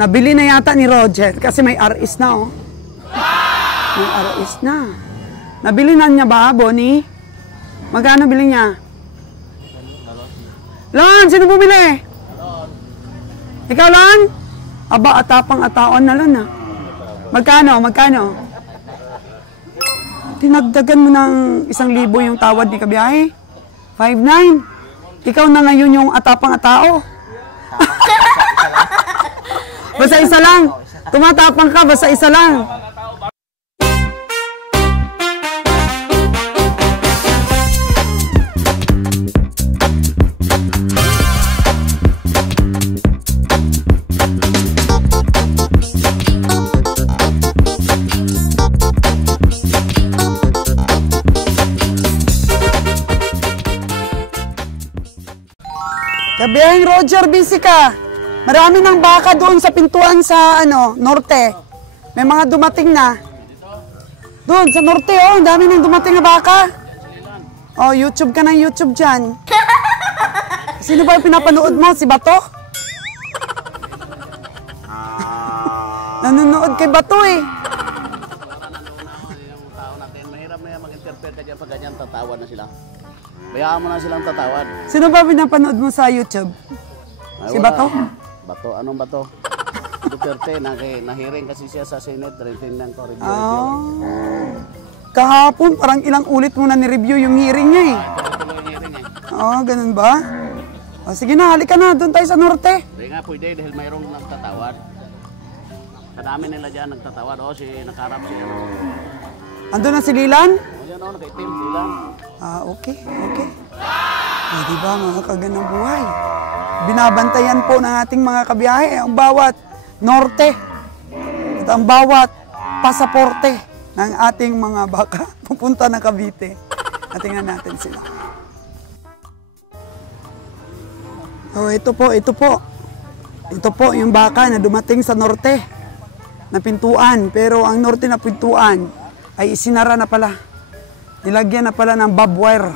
Nabili na yata ni Roger kasi may RS na, oh. May RS na. Nabili na niya ba, Bonnie? Magkano bili niya? Lon, sino bumili? Ikaw, Lon? Aba, atapang ataon na, Lon, ah. Magkano? Magkano? Tinagdagan mo ng 1,000 yung tawad ni Kabiyahe. 5,900. Ikaw na ngayon yung atapang atao. Basta isa lang. Tumatapang ka, basta isa lang. Kabiyaheng Roger, busy ka. Marami ng baka doon sa pintuan sa norte. May mga dumating na. Doon sa norte, oh, ang dami ng dumating na baka. Oh, YouTube ka ng YouTube dyan. Sino ba yung pinapanood mo? Si Bato? Nanonood kay Bato eh. Mahirap na yan mag-interpret ka dyan pag ganyan tatawad na sila. Bayaan mo na silang tatawad. Sino ba pinapanood mo sa YouTube? Si Bato? Bato? Anong Bato? Duterte, nahiring kasi siya sa Senate, rin ng review. Kahapon, parang ilang ulit mo na ni-review yung hearing niya eh. Ganun ba? Sige na, halika na, doon tayo sa norte. Hindi nga pwede dahil mayroong nagtatawad. Kadami nila dyan nagtatawad. Si nakarap siya. Andun na si Lilan? Yan nakaitim, Lilan. Okay. Diba mga kaganang buhay? Binabantayan po ng ating mga kabiyahe ang bawat norte at ang bawat pasaporte ng ating mga baka pupunta na Cavite. Tingnan natin sila. Ito po yung baka na dumating sa norte na pintuan. Pero ang norte na pintuan ay isinara na pala. Nilagyan na pala ng barbed wire.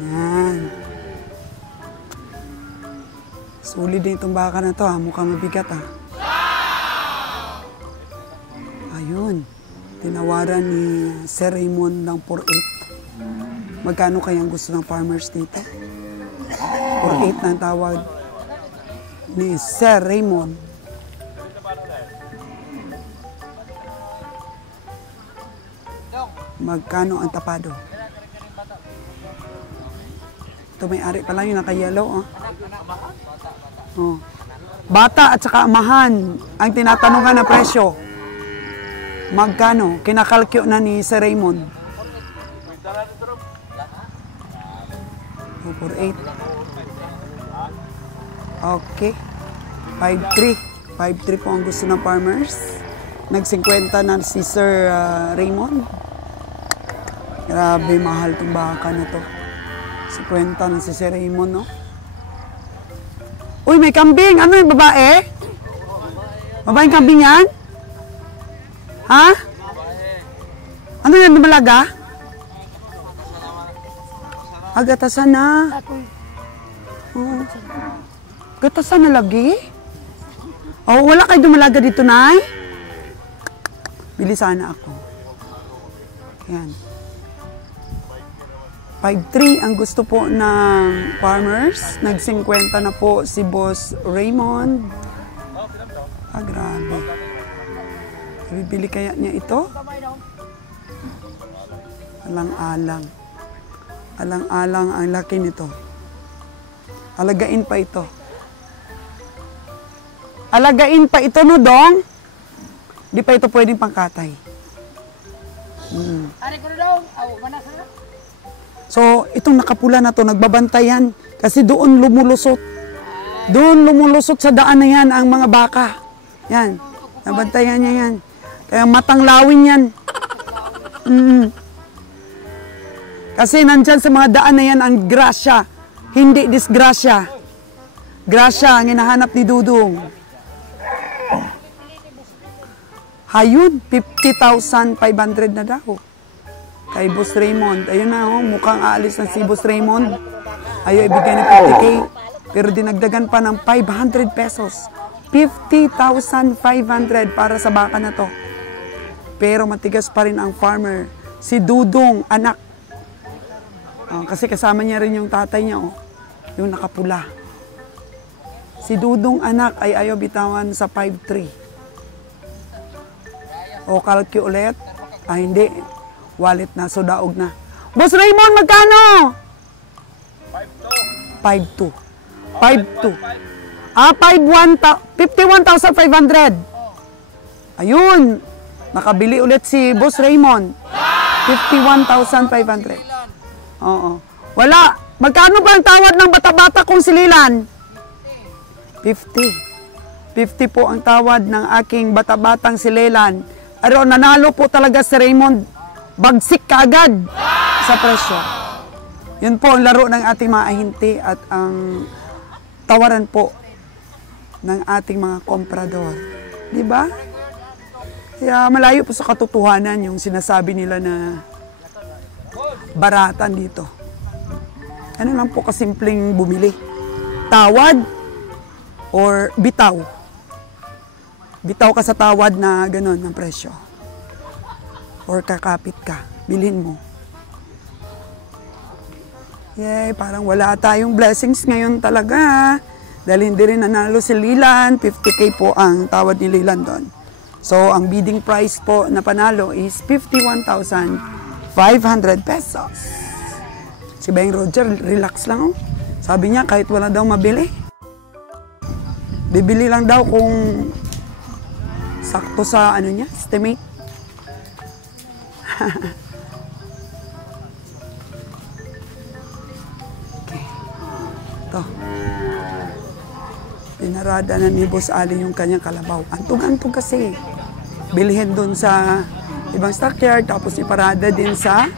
Yan. Sulit din itong baka na to, ha? Mukhang mabigat, ha? Ayun. Tinawaran ni Sir Raymond ng 4,800. Magkano kayang gusto ng farmers dito? 4,800 na ang tawag ni Sir Raymond. Magkano ang tapado? Ito may-ari pala yung naka-yellow. Bata at saka amahan ang tinatanungan na presyo. Magkano? Kinakalkyo na ni Sir Raymond. 4,800. Okay. 5,300. 5,300 po ang gusto ng farmers. Nag-50 na si Sir Raymond. Grabe, mahal itong baka na to. 50 na si Sir Raymond, no? Uy, may kambing! Ano yung babae? Babaeng kambing yan? Ha? Ano yan, dumalaga? Gatasan na. Gatasan na lagi? Wala kayo dumalaga dito, Nay? Bili sana ako. Yan. 5,300 ang gusto po ng farmers. Nag-50 na po si Boss Raymond. Grabe. Bibili kaya niya ito? Alang-alang. Alang-alang ang laki nito. Alagain pa ito. Alagain pa ito, no, Dong? Di pa ito pwedeng pangkatay. So, itong nakapula na to, nagbabantayan. Kasi doon lumulusot. Doon lumulusot sa daan na yan ang mga baka. Yan. Nabantayan niya yan. Kaya matang lawin yan. Kasi nandyan sa mga daan na yan ang grasya. Hindi disgrasya. Grasya ang hinahanap ni Dudong. Hayun, 50,500 na daw. Kay Boss Raymond. Ayun na, mukhang aalis na si Boss Raymond. Ayaw ibigay ni 50K. Pero dinagdagan pa ng 500 pesos. 50,500 para sa baka na to. Pero matigas pa rin ang farmer. Si Dudong, anak. Kasi kasama niya rin yung tatay niya, oh. Yung nakapula. Si Dudong, anak, ay ayaw bitawan sa 5,300. O kalki ulit. Hindi. Wallet na, so daog na. Boss Raymond, magkano? 5,200. 5,200. 51,500. Ayun. Nakabili ulit si Boss Raymond. 51,500. Oo. Wala. Magkano ba ang tawad ng bata-bata kong sililan? 50. 50 po ang tawad ng aking bata-batang sililan. Pero nanalo po talaga si Raymond. Bagsik kaagad sa presyo. Yun po ang laro ng ating mga ahinti at ang tawaran po ng ating mga komprador. Di ba? Kaya malayo po sa katotohanan yung sinasabi nila na baratan dito. Ano lang po kasimpleng bumili? Tawad or bitaw? Bitaw ka sa tawad na gano'n ang presyo. Or kakapit ka, bilhin mo. Yay, parang wala tayong blessings ngayon talaga. Dahil hindi rin nanalo si Lilan, 50K po ang tawad ni Lilan doon. So, ang bidding price po na panalo is 51,500 pesos. Si Beng Roger, relax lang, oh. Sabi niya, kahit wala daw mabili. Bibili lang daw kung sakto sa ano niya, estimate. Okay. Ito. Pinarada na ni Boss Ali yung kanyang kalabaw. Antog-antog kasi. Bilhin dun sa ibang stockyard, tapos iparada din sa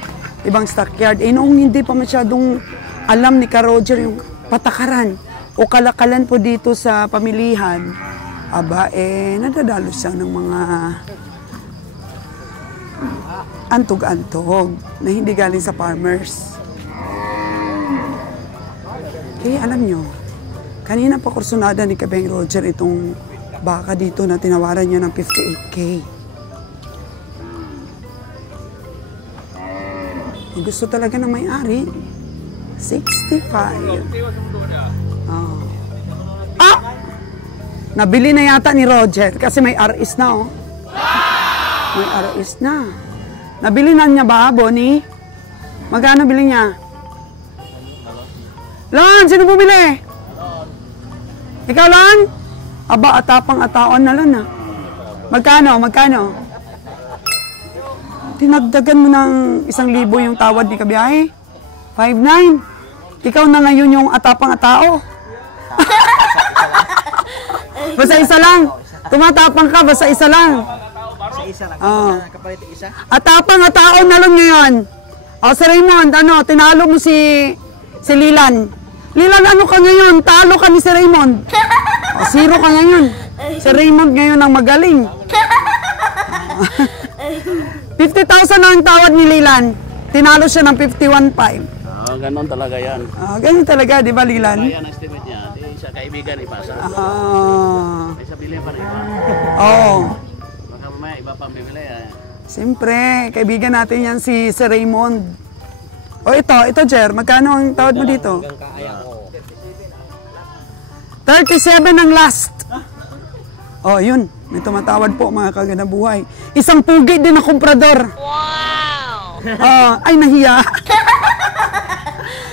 ibang stockyard. Noong hindi pa masyadong alam ni Ka Roger yung patakaran o kalakalan po dito sa pamilihan, nadadalo siya ng mga antog-antog na hindi galing sa farmers. Kaya alam nyo, kanina pa kursunada ni Kabeng Roger itong baka dito na tinawaran niya ng 58K. Yung gusto talaga ng may-ari, 65. Oh. Nabili na yata ni Roger kasi may RS na, oh. May RS na. Nabili na niya ba, Bonnie? Magkano bili niya? Lon, sino bumili? Ikaw, Lon? Aba, atapang-ataon na, Lon, ah. Magkano? Tinagdagan mo ng 1,000 yung tawad ni Kabiyahe? 5,900. Ikaw na ngayon yung atapang-atao. Basta isa lang. Tumatapang ka, basta isa lang. Sa isa lang. Kapalit isa? Atapang-ataon na lang ngayon. O, si Raymond, tinalo mo si Lilan. Lilan, ano ka ngayon? Talo ka ni si Raymond. O, 0 ka ngayon. Si Raymond ngayon ang magaling. 50,000 na ang tawad ni Lilan. Tinalo siya ng 51,500. Ganon talaga yan. Ganyan talaga, di ba, Lilan? Kaya ang estimate niya, di sa kaibigan ipasa. May sabihin pa na iba. Oo. Baka mamaya iba pang bibili. Siyempre, kaibigan natin yan si Raymond. O ito Jer, magkano ang tawad mo dito? 37 ang last. Oh, yun. May tumatawad po, mga kagandang buhay. Isang pugi din na komprador. Wow! Ay, nahiya.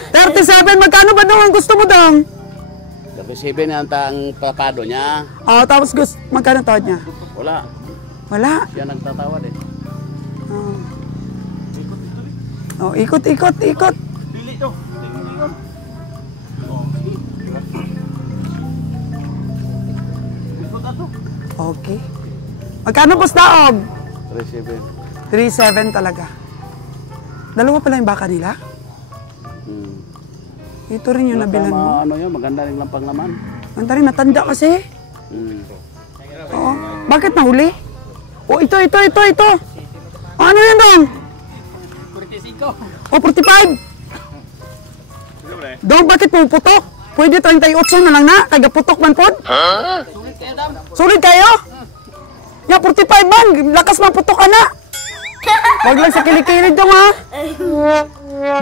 37, magkano ba daw ang gusto mo daw? 37 ang papado niya. Tapos magkano tawad niya? Wala. Wala. Siya nagtatawad eh. Ikot. Dili to. Okay. Magkano po daog? 37. 37 talaga. Dalawa pala yung baka nila? Ito rin yung nabilan mo. Ano yun, maganda rin lang panglaman. Ganda rin, matanda kasi. Oo. Bakit nahuli? Ito. Ano yun doon? 45. 45. Doon, bakit puputok? Pwede 38 na lang na, kagaputok man po. Sulit kayo? Ya, 45 man, lakas man putok ka na. Wag lang sa kilikili dong ha.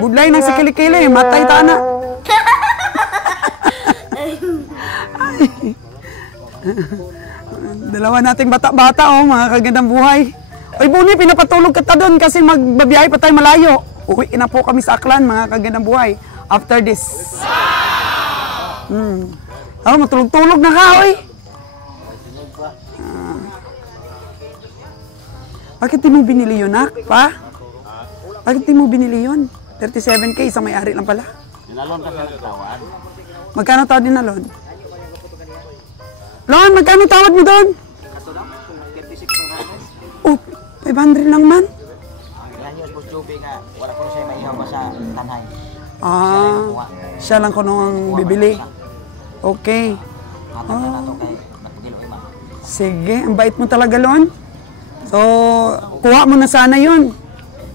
Budlay nang sa kilikili, matay ta na. Dalawa nating bata-bata oh, mga kagandang buhay. Ay Buni, pinapatulog ka ta doon kasi magbabiyahe pa tayo malayo. Uwi na po kami sa Aklan, mga kagandang buhay. After this. Matulog-tulog na ka, oy. Bakit di mo binili yun, nak? Pa? Bakit di mo binili yun? 37K, isang may-ari lang pala. Dinalon ka sa tawad. Magkano tawad din na, Lon? Lon, magkano tawad mo doon? Oh, 500 lang man. Yan yung Boss Joby nga, wala ko siya maihaw pa sa tanhay. Siya lang ko nung bibili. Okay. Sige, ang bait mo talaga, Lon. So, kuha mo na sana yun.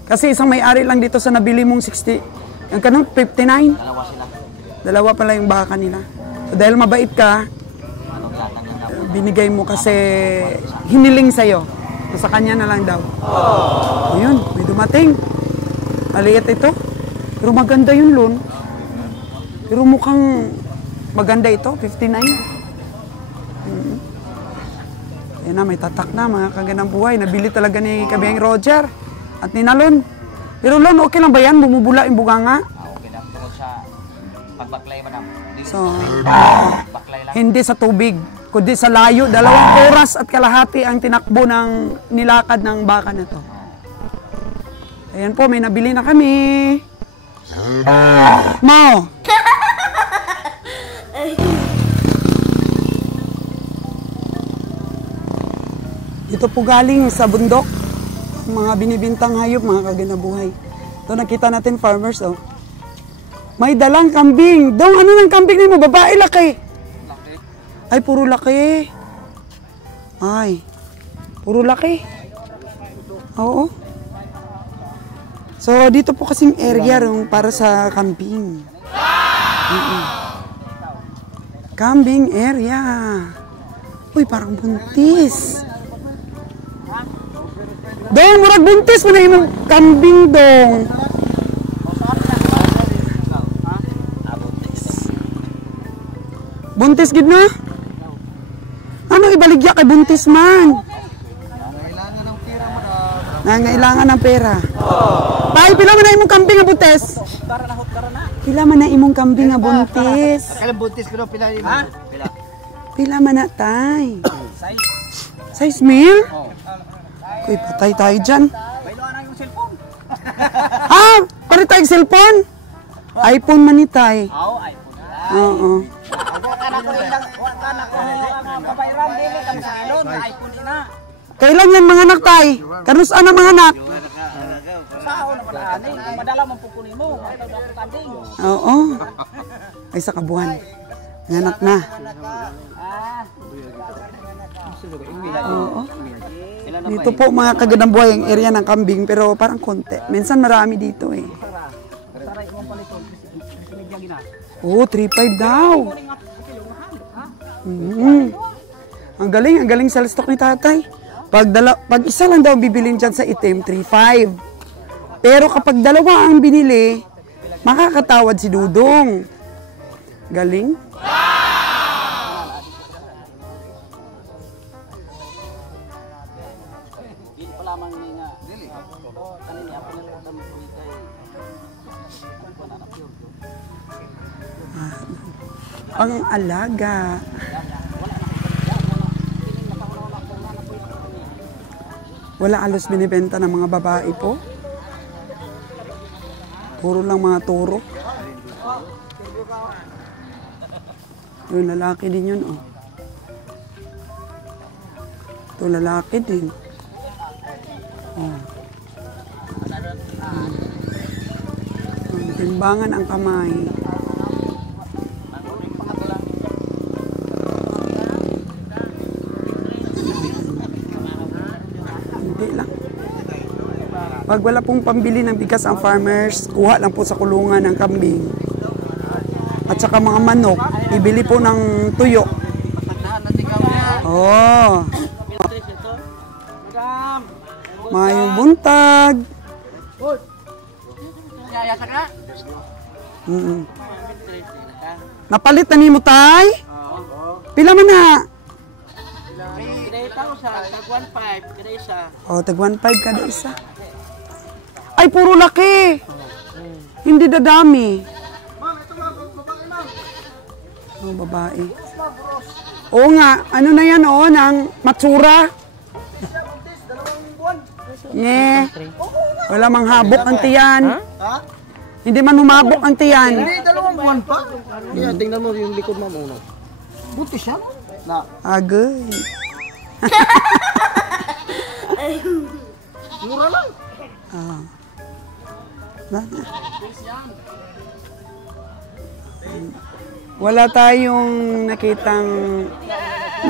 Kasi isang may-ari lang dito sa nabili mong 60. Yung kanong 59? Dalawa sila. Dalawa pala yung baka nila. So, dahil mabait ka, binigay mo kasi hiniling sa'yo. So, sa kanya na lang daw. O yun, may dumating. Maliit ito. Pero maganda yun, Lon. Pero mukhang maganda ito, 59. Yan na, may tatak na, mga kagandang buhay. Nabili talaga ni Kabihang Roger at ni Nalon. Pero Lon, okay lang ba yan? Bumubula yung bunganga? Okay lang. Tungkol sa pagbaklay, madam. So, Baklay lang. hindi sa tubig, kundi sa layo. 2 oras at kalahati ang tinakbo ng nilakad ng baka na to. Ayan po, may nabili na kami. Mo! Ito po galing sa bundok. Mga binibintang hayop, mga kaganabuhay. Ito nakita natin farmers, oh. May dalang kambing. Dong, ano ng kambing ni mo? Babae, laki? Laki. Ay, puro laki. Ay, puro laki. Oo. So, dito po kasing area yung para sa kambing. Kambing area. Uy, parang buntis. Dong, murag buntis mo na yung kambing, dong. Buntis gid na? Ano ibaligya kay buntis man? Nangailangan ng pera. Tay, pila man na imong kambing nga buntis? Pila man na imong kambing nga buntis? Kailan buntis ko daw pila yun? Ha? Pila. Pila man na, tay? Size meal? Uy, patay tayo dyan. Bailoan na yung cellphone. Ha? Palit tayong cellphone? iPhone man ni tay. Oo, iPhone. Oo. Kana ko ilang, kana ko kabayran dili kan sa ilon, iPhone ina. Kailan yan mga anak tay? Kanusaan ang mga anak? Sao na pala ani, madala man pukuni mo, ay daw ako kambing. Oo. Ay sa kabuhan. Nganak na. Oo. Dito po mga kagandang buhay ang area ng kambing pero parang konti. Minsan marami dito eh. Oh, 3.5 daw. Ang galing sa stock ni tatay. Pag isa lang daw bibilin dyan sa itim, 3.5. Pero kapag dalawa ang binili, makakatawad si Dudong. Galing. Ang alaga. Wala alos binibenta ng mga babae po. Puro lang mga turo. Yung lalaki din yun, oh. Ito lalaki din. Oh. Timbangan ang kamay. Pag wala pong pambili ng bigas ang farmers, kuha lang po sa kulungan ng kambing. at saka mga manok. Ibili po ng tuyo. Oh. Mayong buntag. Napalit na ni mo tay? Pila man na? Oh, tag 1.5 kada isa. Ay, puro laki. Hindi dadami. Oh, babae. Oo nga, ano na yan, oh, ng matsura. Nye. Wala mang habok ang tiyan. Hindi man humabok ang tiyan. Hindi, 2 buwan pa. Yeah, tingnan mo yung likod mo muna. Buti siya. Na. Agay. Mura lang. Ah. Wala tayong nakitang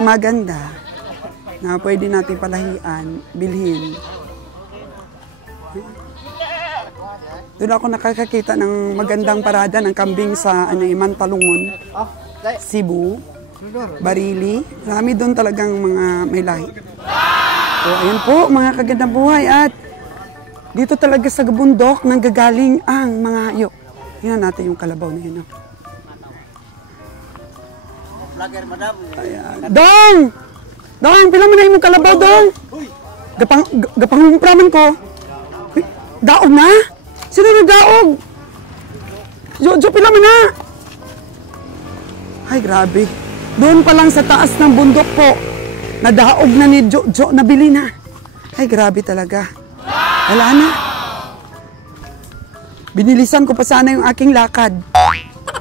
maganda na pwede natin palahian, bilhin. Doon ako nakakakita ng magandang parada ng kambing sa Mantalungon, Cebu, Barili. Marami doon talagang mga may lahi. O ayan po mga kagandang buhay at dito talaga sa bundok nanggagaling ang mga hayop. Tingnan natin yung kalabaw na yun. Ayan. Dong! Dong! Pila mo na yung kalabaw, Dong? Gapang praman ko. Daog na? Sino na daog? Jo, pila mo na? Ay, grabe. Doon pa lang sa taas ng bundok po, nadaog na ni Jo, nabili na. Ay, grabe talaga. Wala na. Binilisan ko pa sana yung aking lakad.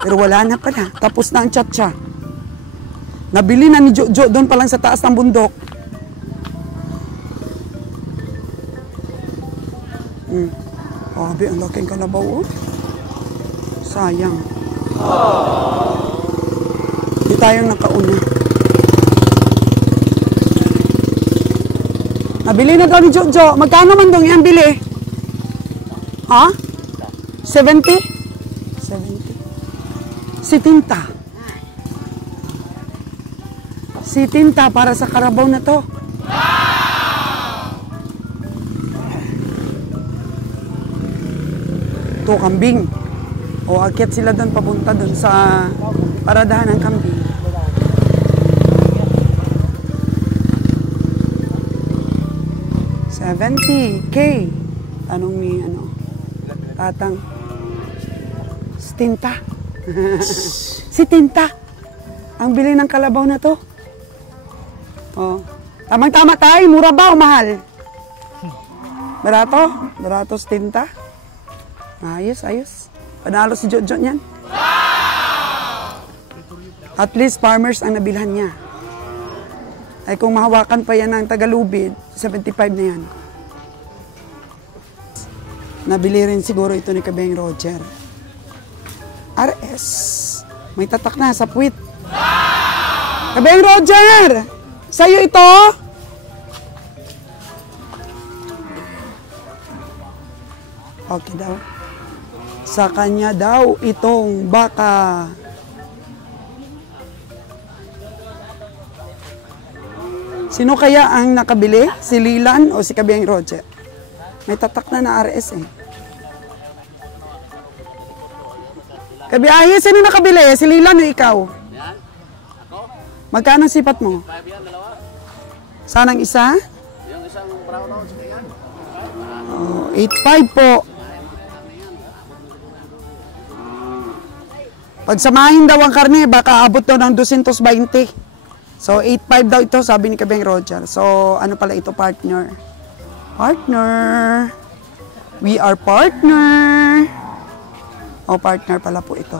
Pero wala na pala. Tapos na ang chat-chat. Nabili na ni Jo doon pa lang sa taas ng bundok. Abi, ang laking kalabaw, oh. Sayang. Di tayong nakauna. Nabili na daw ni Jo. Magkano man dong yan bili? Ha? 70? 70. Si Tinta para sa karabaw na to. To kambing. O akyat sila doon papunta doon sa paradahan ng kambing. $70K. Tanong ni Tatang. Si Tinta. Si Tinta. Ang bili ng kalabaw na to. Oh. Tamang-tama tayo. Mura ba o mahal? Barato? Barato si Tinta. Ayos. Panalo si Jojo niyan. At least farmers ang nabilhan niya. Ay kung mahawakan pa yan ng Tagalubid, 75 na yan. Nabili rin siguro ito ni Kabeng Roger. RS. May tatak na sa puwit. Kabeng Roger! Sa'yo ito? Okay daw. Sa kanya daw itong baka. Sino kaya ang nakabili? Si Lilan o si Kabeng Roger? May tatak na RS eh. Kabiyahe, sino nakabili? Si Lilan o ikaw? Yan. Ako? Magkano sipat mo? 5 yan, dalawa. Sanang isa? Yung isang brown out. Oh, 8.5 po. Pagsamahin daw ang karne, baka abot daw ng 220. So, 8.5 daw ito, sabi ni Kabeng Roger. So, ano pala ito, partner? Partner. We are partner. O, partner pala po ito.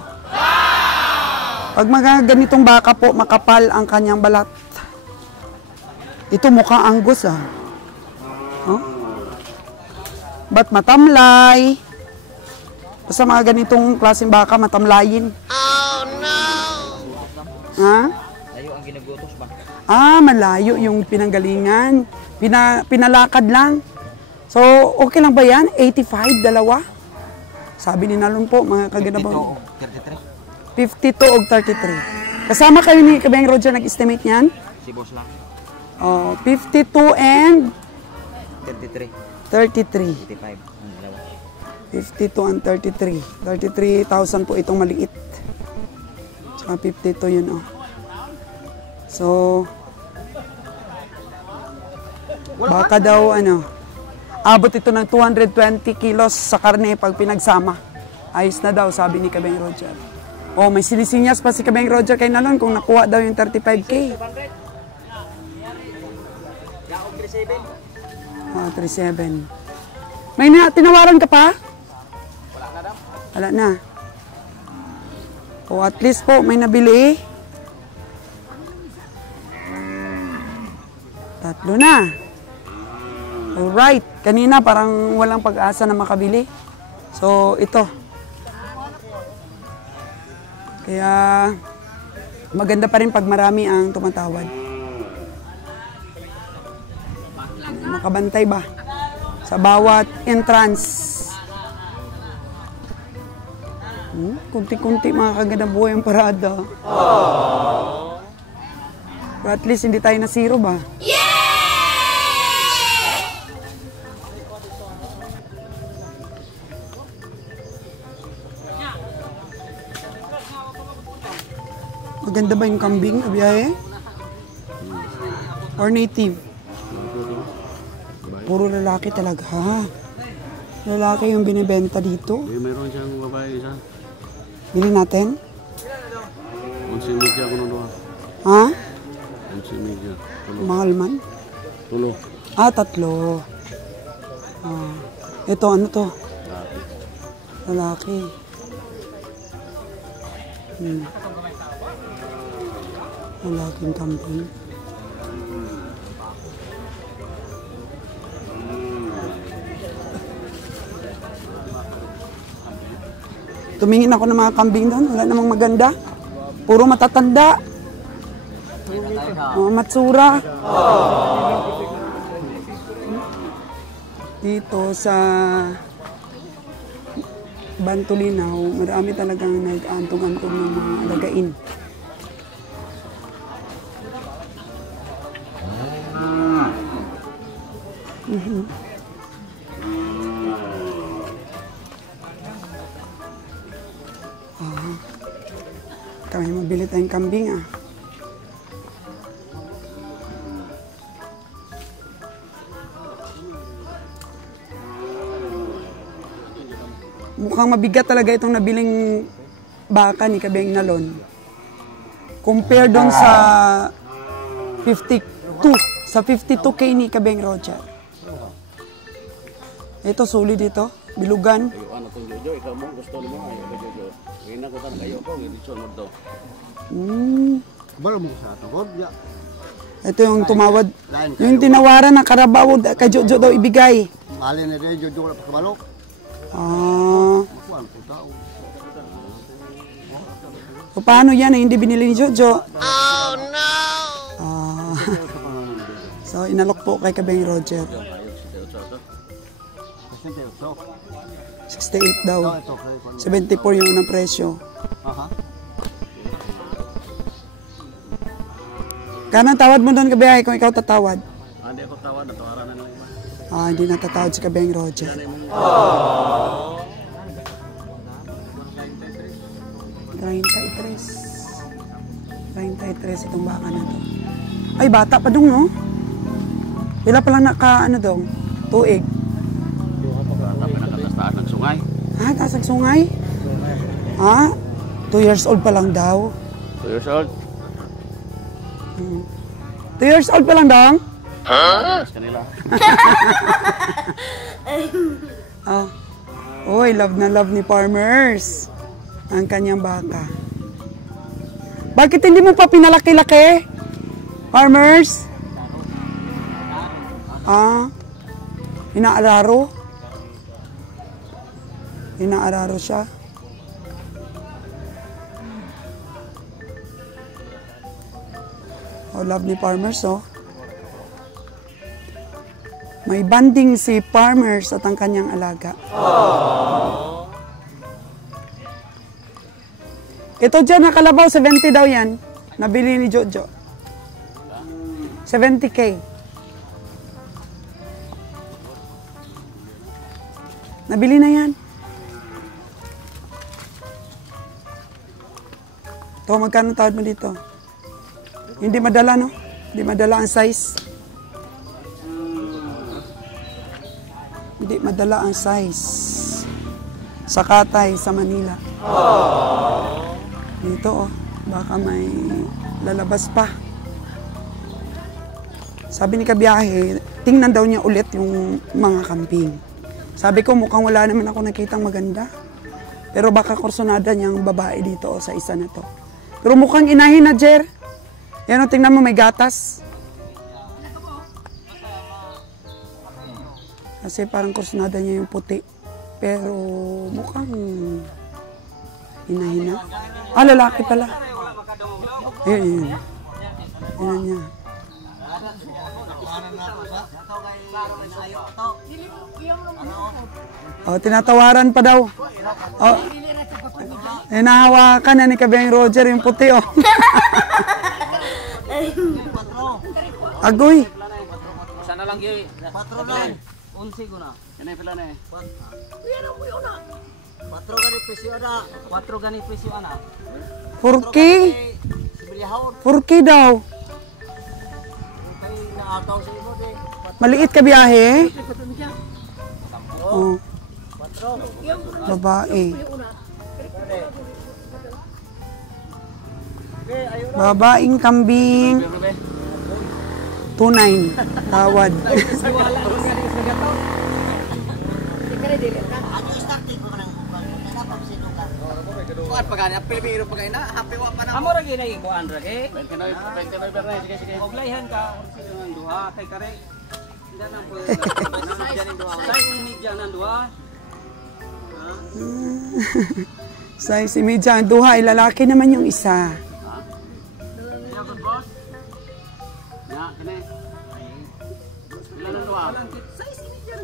Pag mga ganitong baka po, makapal ang kanyang balat. Ito mukhang angus, ah. Oh? Ba't matamlay? Basta mga ganitong klaseng baka, matamlayin. Oh, no! Ha? Layo ang ginagutos ba? Malayo yung pinanggalingan. Pinalakad lang. So, okay lang ba yan? 85, dalawa? Sabi ni Nalon po, mga kaganabaw. 33. 52 o 33. Kasama kayo ni Kabeng Roger nag-estimate niyan? Si boss lang. Oh, 52 and 33. 33. 55. Ang dalawa. 52 and 33. 33,000 po itong maliit. Tsaka 52 yun, oh. So, baka daw, abot ito ng 220 kilos sa karne pag pinagsama. Ayos na daw, sabi ni Kabeng Roger. Oh, may silisinyas pa si Kabeng Roger kay Nalon kung nakuha daw yung 35K. Oh, 37. May tinawaran ka pa? Wala na daw. Wala na. O at least po may nabili. 3 na. Alright. Kanina parang walang pag-asa na makabili. So ito. Kaya maganda pa rin pag marami ang tumatawad. Makabantay ba? Sa bawat entrance. Kunti-kunti mga kagandang buhay ang parada. Pero at least hindi tayo na zero ba? Maganda ba yung kambing, kabiyahe? Or native? Puro lalaki talaga. Lalaki yung binibenta dito. Mayroon siyang babae isa. Bili natin? 11 media ko doon. Ha? 11 media. Mahal man? Tulo. 3. Ito, ano to? Lalaki. Lalaking kambing. Tumingin ako ng mga kambing doon. Wala namang maganda. Puro matatanda. Matsura. Dito sa Bantulinaw, marami talagang nag-antong-antong ng mga alagain. Kami mabili tayong kambing Mukhang mabigat talaga itong nabiling baka ni Kabeng Nalon. Compare doon sa 52. Sa 52K ni Kabeng Roger. Ito, sulit dito. Bilugan. Ano itong Jojo? Ikaw mo, gusto mo ayaw ka Jojo. Ngayon ako tan kayo ko, hindi sunod daw. Balo mo sa ato. Ito yung tumawad. Yung tinawaran ng Carabao kay Jojo daw ibigay. Alin na rin, Jojo wala pa kabalo. So, paano yan hindi binili ni Jojo? Oh no! So, inalok po kay Kabeng Roger. 68 daw. 74 yung unang presyo. Kanang tawad mo doon, Kabeng, kung ikaw tatawad? Hindi ako tawad, natawaran na lang iba. Hindi natatawad si Kabeng Roger. 33 itong baka na to. Ay, bata pa dong, no? Pila pa lang dong? Tuig. Bata pa nakatastaan ng sungay. Taas ang sungay? 2 years old pa lang daw. 2 years old. 2 years old pa lang dong? Yes, kanila. Uy, love na love ni Farmers ang kanyang baka. Bakit hindi mo pa pinalaki-laki? Farmers? Inaararo? Inaararo siya. Love ni Farmers, May banding si Farmers at ang kanyang alaga. Ito dyan, nakalabaw, 70 daw yan. Nabili ni Jojo. 70K. Nabili na yan. Ito, magkano tawad mo dito? Hindi madala, no? Hindi madala ang size. Hindi madala ang size. Sa Katay, sa Manila. Dito, oh. Baka may lalabas pa. Sabi ni Kabiyahe, tingnan daw niya ulit yung mga kambing. Sabi ko, mukhang wala naman ako nakitang maganda. Pero baka kursonada niyang babae dito oh, sa isa na to. Pero mukhang inahin na, Jer. Yan o, tingnan mo, may gatas. Kasi parang kursonada niya yung puti. Pero mukhang inahin na. Ah, lalaki pala. Ayun, yun. Yan niya. Oh, tinatawaran pa daw. Oh. Nahawakan na ni Kabeng Roger yung puti, oh. Agoy. Sana lang yun. 4 lang. 11 ko na. Yan ay pala na eh. 4 gani presyo na. 4 gani presyo na. 4K? Sibilyahon. 4K daw. Kay naagaw sa imo de. Maliit ka biyahe? Oh. 4. Babae. Babaeng kambing. 2.9. Tawad. Kuan pagani ang Pilipino pagay na happy wa pa na. Amo ra ginay kuan ra kay. 29 berne, sige sige. Oglayhan ka ng duha kay kare. Hindi na po. Diyan duha. Size media ng duha. Size imidya ang duha, lalaki naman yung isa. Ya, kini. Ilan ang duha?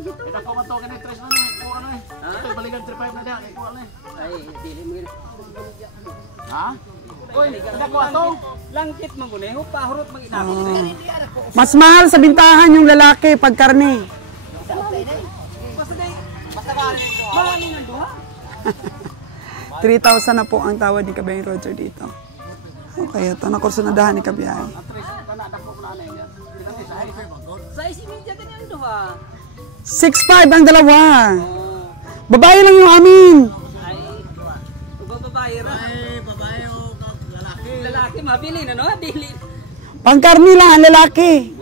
Kita ko man to kini 3 na ni. Kuha na eh. Ito balikan 35 na dia, kuha na eh. Ay dili mo. Ha? Oy, dako ato. Langkit man guni, pahurot mang inabot. Mas mahal sa bintahan yung lalaki pag karne. Basta day. Basta bali mo. Mahal ng duha. 3,000 na po ang tawad ni Kabeng Roger dito. Okay, ito na kursunadahan ni Kabiyahe. Size media kanya ang duha. 6'5 ang dalawa. Oh. Babae lang yung amin. Ay, babae ra. Ay, babae o lalaki. Lalaki mabili na no, dili. Pangkarni lang ang lalaki.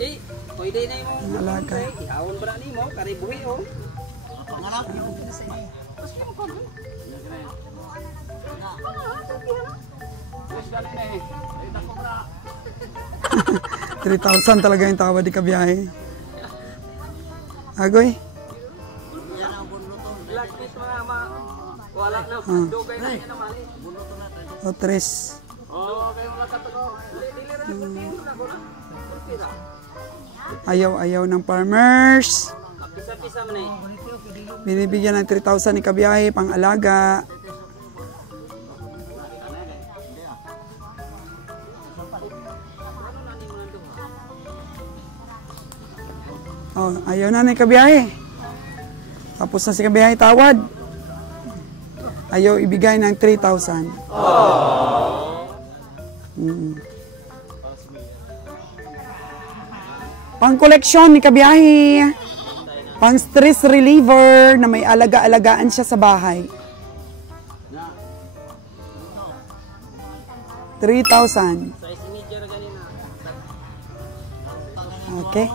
Eh, pwede na yung Alaga. ihawon ba nimo kari buhi o. Pangarap yung 3,000 talaga yung tawad ni Kabiyahe. Agoy. Blackfish mga wala na dugay na niya na mali. O, 3. Ayaw ng farmers. Pisa-pisa man eh. Binibigyan ng 3,000 ni Kabiyahe pang alaga. Oh, ayaw na ni Kabiyahe. Tapos na si Kabiyahe tawad. Ayaw ibigay ng 3,000. Pang koleksyon ni Kabiyahe. Pang stress reliever na may alaga-alagaan siya sa bahay. 3,000. Size media ra ganina. Okay.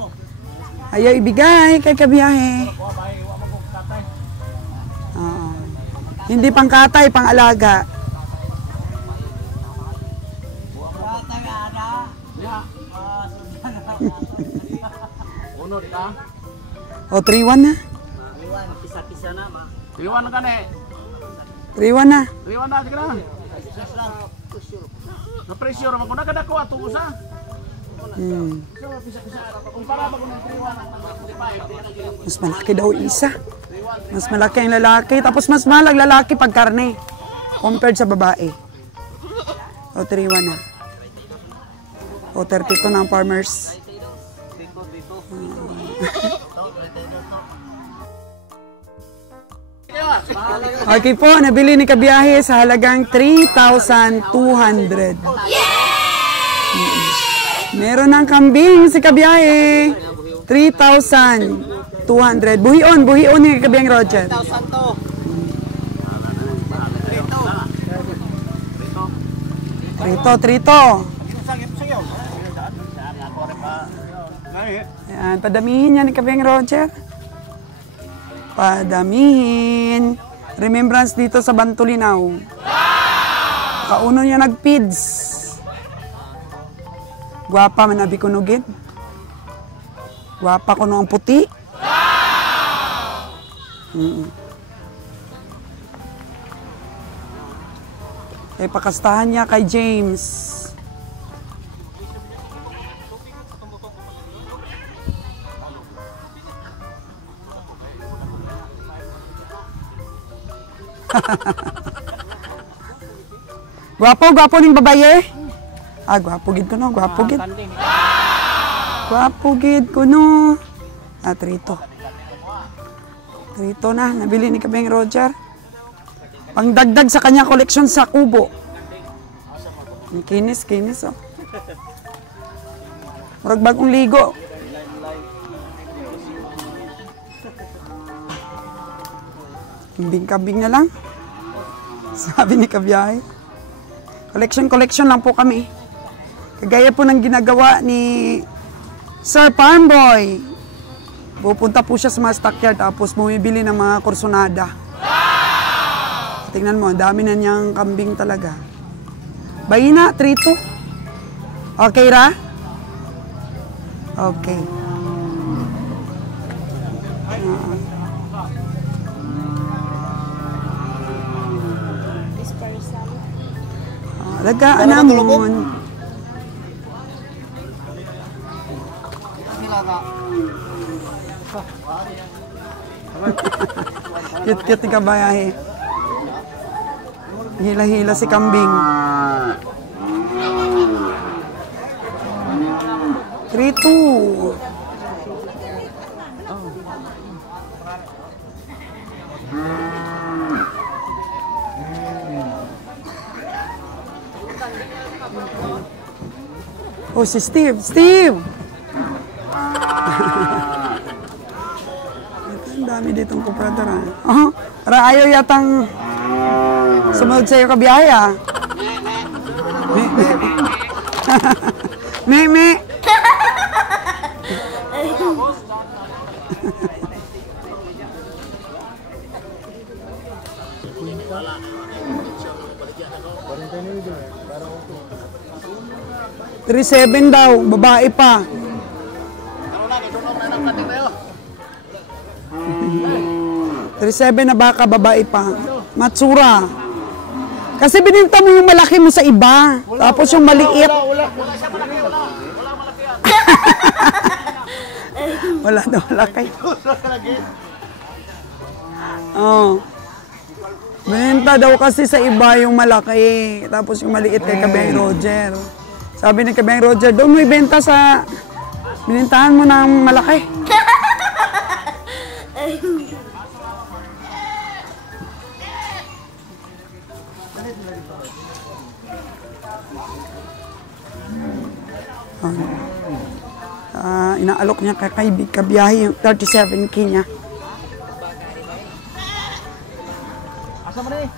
Ayaw ibigay kay Kabiyahe. Hindi pang katay, pang alaga. Uno di ka? O, 3-1 na. Pisa-pisa na ma. 3-1 na ka na eh. 3-1 na. 3-1 na, sige na. Na-pressure naman ko na kada ko ato usa. Kumpara ba ko ng 3-1 Mas malaki daw isa. Mas malaki ang lalaki. Tapos mas mahal ang lalaki pag karne. compared sa babae. O, 3-1 na. O, 32 na ang farmers. Okay po, nabili ni Kabiyahe sa halagang 3,200. Meron ng kambing si Kabiyahe. 3,200. Buhion ni Kabiyang Roger. 1,000 to. Trito. Ayan, padamihin niya ni Kabiyang Roger. Padamihin. Remembrance dito sa Bantulinaw. Kauno niya nag-feeds. Gwapa manabi kunugin. Gwapa kuno ang puti. Kay pakastahan niya kay James. Gwapo ning babaye. Gwapo gid ko no, gwapo gid. Gwapo gid ko no. Trito. Trito na, nabili ni Kabeng Roger. Pangdagdag sa kanya koleksyon sa kubo. Kinis oh. Murag bagong ligo. Kambing na lang. Sabi ni Kabiyahe. Collection lang po kami. Kagaya po ng ginagawa ni Sir Farmboy. Pupunta po siya sa mga stockyard tapos bumibili ng mga kursonada. Tingnan mo, dami na niyang kambing talaga. Bayina, 3-2. Okay ra? Okay. Lagaan namon. Cute-cute ni Kabiyahe. Hila-hila si kambing. 3-2. Oh, si Steve! Ang dami ditong kuprador, ha? Para ayaw yatang sumunod sa'yo Kabiyahe, ha? Me. $3,700 daw, babae pa. $3,700 na baka, babae pa. Matsura. Kasi bininta mo yung malaki mo sa iba. Tapos yung maliit. Wala daw malaki. Oh. Bininta daw kasi sa iba yung malaki. Tapos yung maliit kay Kabeng Roger. Sabi ni Kabeng Roger, doon mo ibenta sa... Binintahan mo ng malaki. Inaalok niya kay Kabiyahe yung 37K niya. Asa mo na eh?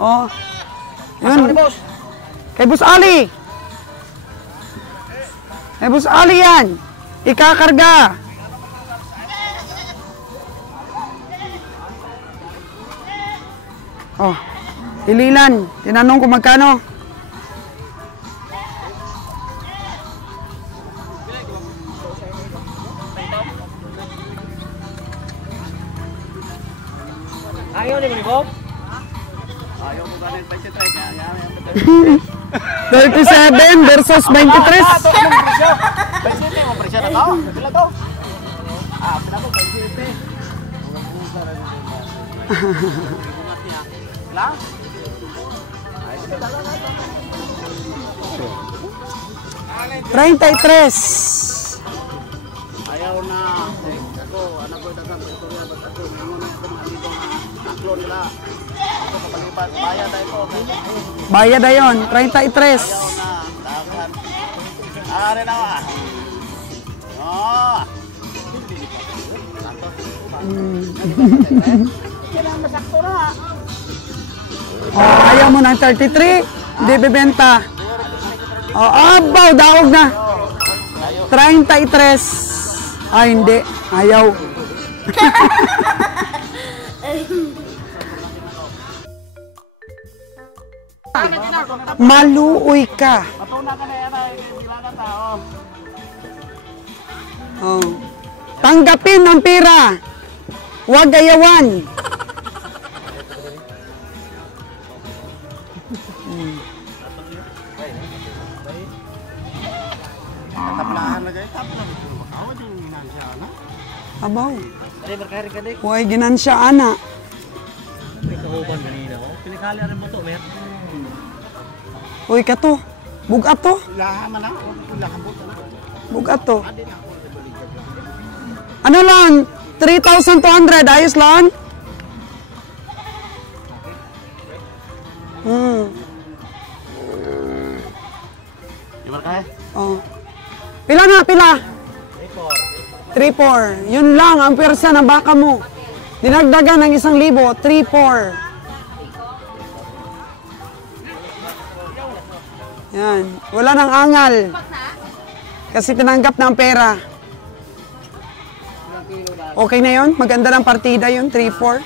Oh. Yun. Kay Boss Ali. Kay Boss Ali yan. Ikakarga. Oh. Ililan. Tinanong ko magkano. Ayaw ni Bob? Ayaw mo ba rin 23? 37 versus 23. Presyo mo presyo na to? Pila to? Pila ko 27. Lang? 33. Ayaw na. Ako, anak ko dagang istorya ba't ako. Ngayon na ito nalito na naklo nila. Ako kapalipat, bayad ay ko. Bayad na yun, 33. Ayaw na. Dagan. Ari na wa. Oh. Kailangan masakto na. Oh, ayaw mo ng 33, hindi bibenta. Oh, abaw, daog na. 33. Ay, hindi. Ayaw. Maluoy ka. Patuna ka na yan ay bilangan tao. Oh. Tanggapin ang pera. Huwag ayawan. Tablahan na kayo, tablahan. Makawad yung inansya na. Abaw. Ay, barkari ka din. Huwag ginansya, ana. May kahuban kanina ko. Pinikali rin mo to, mer. Uy, ka to. Bugat to. Lahaman na. Lahabot na. Bugat to. Ano lang? 3,200. Ayos lang? Di barkari? Oh. Pila na, pila? 3,400. Yun lang ang pwersa ng baka mo. Dinagdagan ng 1,000. 3,400. Yan. Wala nang angal. Kasi tinanggap na ang pera. Okay na yun? Maganda ng partida yun, 3-4.